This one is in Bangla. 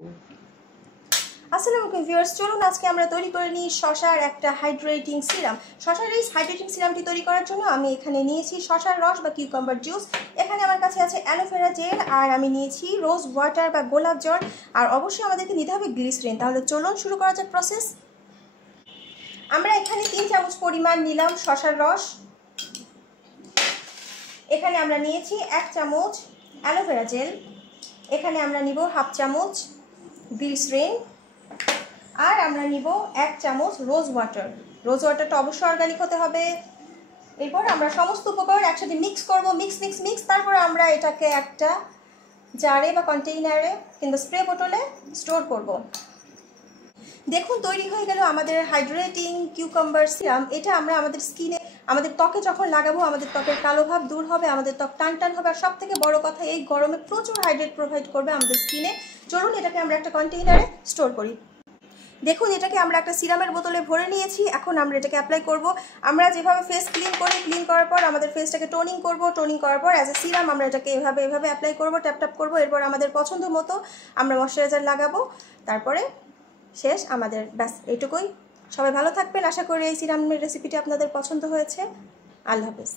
আসসালামু আলাইকুম ভিউয়ার্স, চলুন আজকে আমরা তৈরি করে নিই শশার একটা হাইড্রেটিং সিরাম। শশার এই হাইড্রেটিং সিরামটি তৈরি করার জন্য আমি এখানে নিয়েছি শশার রস বা কিউকাম্বার জুস, এখানে আমার কাছে আছে অ্যালোভেরা জেল, আর আমি নিয়েছি রোজ ওয়াটার বা গোলাপ জল, আর অবশ্যই আমাদেরকে নিতে হবে গ্লিসারিন। তাহলে চলুন শুরু করা যাক প্রসেস। আমরা এখানে 3 চামচ পরিমাণ নিলাম শশার রস, এখানে আমরা নিয়েছি 1 চামচ অ্যালোভেরা জেল, এখানে আমরা নিব 1/2 চামচ গ্লিসারিন, আর আমরা নিব 1 চামচ রোজ ওয়াটার। রোজ ওয়াটারটা অবশ্যই অর্গানিক হতে হবে। এরপর আমরা সমস্ত উপকরণ একসাথে মিক্স করব, মিক্স। তারপর আমরা এটাকে একটা জারে বা কন্টেইনারে কিংবা স্প্রে বোতলে স্টোর করব। দেখুন তৈরি হয়ে গেল আমাদের হাইড্রেটিং কিউকাম্বার সিরাম। এটা আমরা আমাদের স্কিনে, আমাদের ত্বকে যখন লাগাবো আমাদের ত্বকের কালো ভাব দূর হবে, আমাদের ত্বক টান হবে, আর সব থেকে বড় কথা এই গরমে প্রচুর হাইড্রেট প্রোভাইড করবে আমাদের স্কিনে। চলুন এটাকে আমরা একটা কন্টেইনারে স্টোর করি। দেখুন এটাকে আমরা একটা সিরামের বোতলে ভরে নিয়েছি। এখন আমরা এটাকে অ্যাপ্লাই করব। আমরা যেভাবে ফেস ক্লিন করি, ক্লিন করার পর আমাদের ফেসটাকে টোনিং করব, টোনিং করার পর অ্যাজ এ সিরাম আমরা এটাকে এভাবে অ্যাপ্লাই করব, ট্যাপ করব। এরপর আমাদের পছন্দ মতো আমরা ময়শ্চারাইজার লাগাবো, তারপরে শেষ আমাদের, ব্যাস এইটুকুই। সবাই ভালো থাকবেন। আশা করি এই সিরামের রেসিপিটি আপনাদের পছন্দ হয়েছে। আল্লাহ হাফেজ।